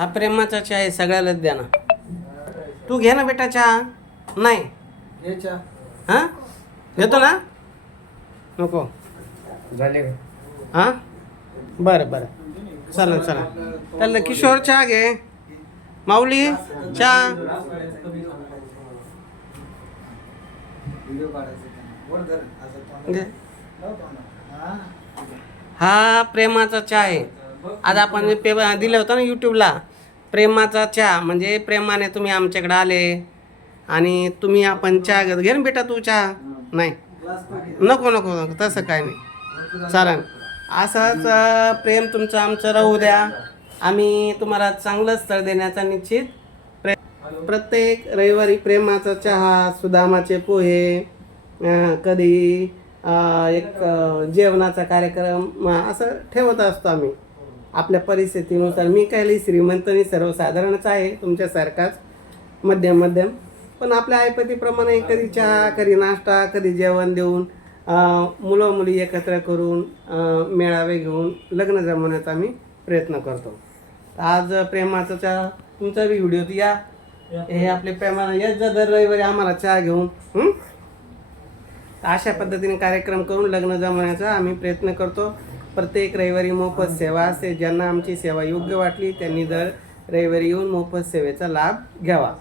हा प्रेमाचा चहा आहे सगळ्यालाच द्या ना. तू घे ना बेटा चहा. नाही. हां? घेतो ना? नको. झाले हां? बरं बरं. चला चला. त्याला किशोर चहा घे. माऊली चहा. हा हा प्रेमाचा चहा आहे. आज आपण पे दिलं होतं ना यूट्यूबला प्रेमाचा चहा म्हणजे प्रेमाने तुम्ही आमच्याकडे आले आणि तुम्ही आपण चहा घेत घे ना बेटा तू चहा. नाही. नको नको नको तसं काय नाही. चालेल. असंच प्रेम तुमचं आमचं राहू द्या. आम्ही तुम्हाला चांगलं स्थळ देण्याचा निश्चित प्रे प्रत्येक रविवारी प्रेमाचा चहा सुदामाचे पोहे कधी एक जेवणाचा कार्यक्रम असं ठेवत असतो आम्ही. आपल्या परिस्थितीनुसार मी काही श्रीमंत नाही सर्वसाधारणच आहे तुमच्यासारखाच मध्यम मध्यम. पण आपल्या आयपतीप्रमाणे कधी चहा कधी नाश्ता कधी जेवण देऊन मुलं मुली एकत्र करून मेळावे घेऊन लग्न जमवण्याचा आम्ही प्रयत्न करतो. आज प्रेमाचा चहा तुमचा बी व्हिडिओ या. हे आपले प्रेमाला येत जा दर रविवारी आम्हाला चहा घेऊन अशा पद्धतीने कार्यक्रम करून लग्न जमवण्याचा आम्ही प्रयत्न करतो. प्रत्येक रविवारी मोफत सेवा असते. ज्यांना आमची सेवा योग्य वाटली त्यांनी दर रविवारी येऊन मोफत सेवेचा लाभ घ्यावा.